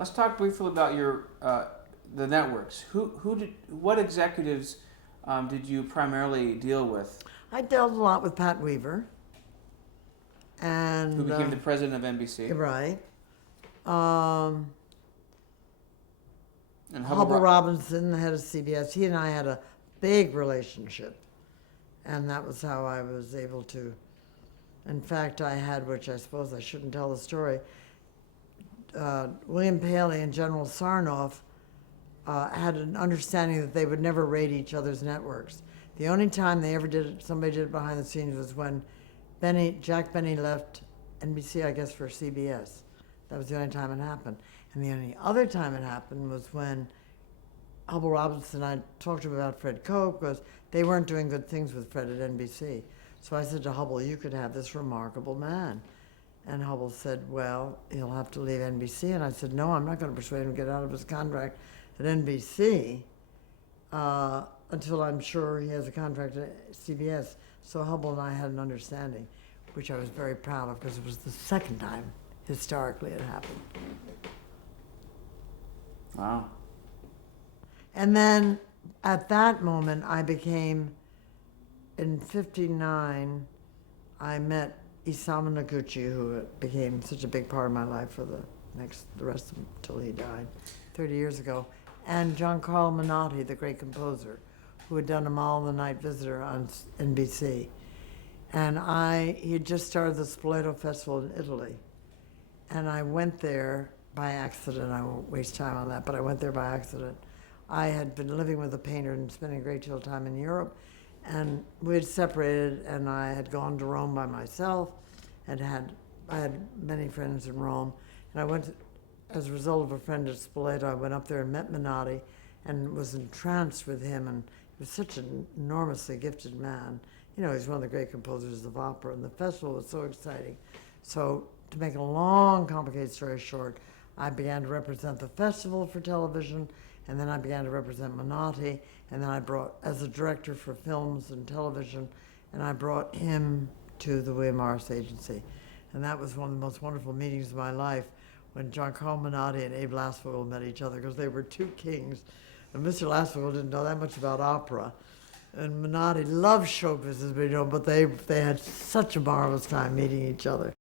Let's talk briefly about your the networks. What executives did you primarily deal with? I dealt a lot with Pat Weaver, and Who became the president of NBC? right. Um, And Hubble Robinson, the head of CBS, he and I had a big relationship, and that was how I was able to. In fact, I had, which I suppose I shouldn't tell the story. William Paley and General Sarnoff had an understanding that they would never raid each other's networks. The only time they ever did it, somebody did it behind the scenes, was when Jack Benny left NBC, I guess, for CBS. That was the only time it happened. And the only other time it happened was when Hubble Robinson and I talked to him about Fred Koch, because they weren't doing good things with Fred at NBC. So I said to Hubble, you could have this remarkable man. And Hubble said, well, he'll have to leave NBC. And I said, no, I'm not going to persuade him to get out of his contract at NBC until I'm sure he has a contract at CBS. So Hubble and I had an understanding, which I was very proud of, because it was the second time historically it happened. Wow. And then at that moment, I became, in '59, I met Isamu Noguchi, who became such a big part of my life for the rest of until he died 30 years ago, and Giancarlo Menotti, the great composer, who had done Amal the Night Visitor on NBC. And he had just started the Spoleto Festival in Italy. And I went there by accident. I won't waste time on that, but I went there by accident. I had been living with a painter and spending a great deal of time in Europe, and we had separated, and I had gone to Rome by myself, and I had many friends in Rome. And I went, as a result of a friend at Spoleto, I went up there and met Menotti and was entranced with him, and he was such an enormously gifted man. You know, he's one of the great composers of opera, and the festival was so exciting. So, to make a long, complicated story short, I began to represent the festival for television, and then I began to represent Menotti, and then I brought, as a director for films and television, and I brought him to the William Morris Agency. And that was one of the most wonderful meetings of my life, when Giancarlo Menotti and Abe Lasswell met each other, because they were two kings. And Mr. Lasswell didn't know that much about opera. And Menotti loved show business, but they had such a marvelous time meeting each other.